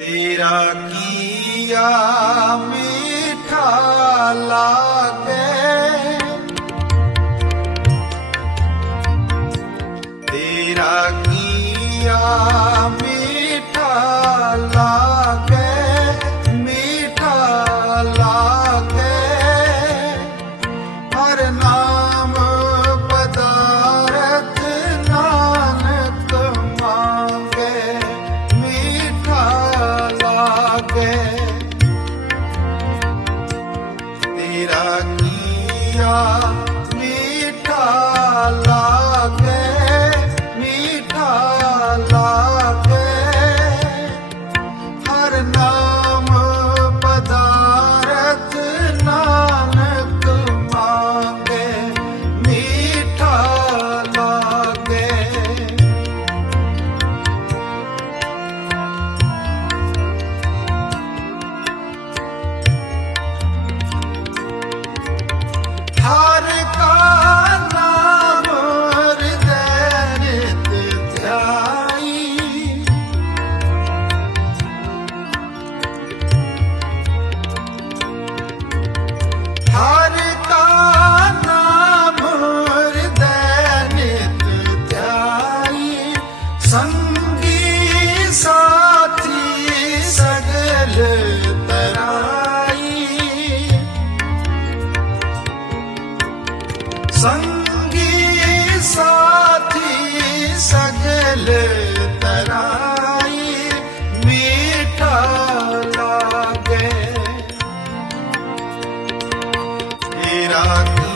तेरा किया मीठा लागे heart. রাখ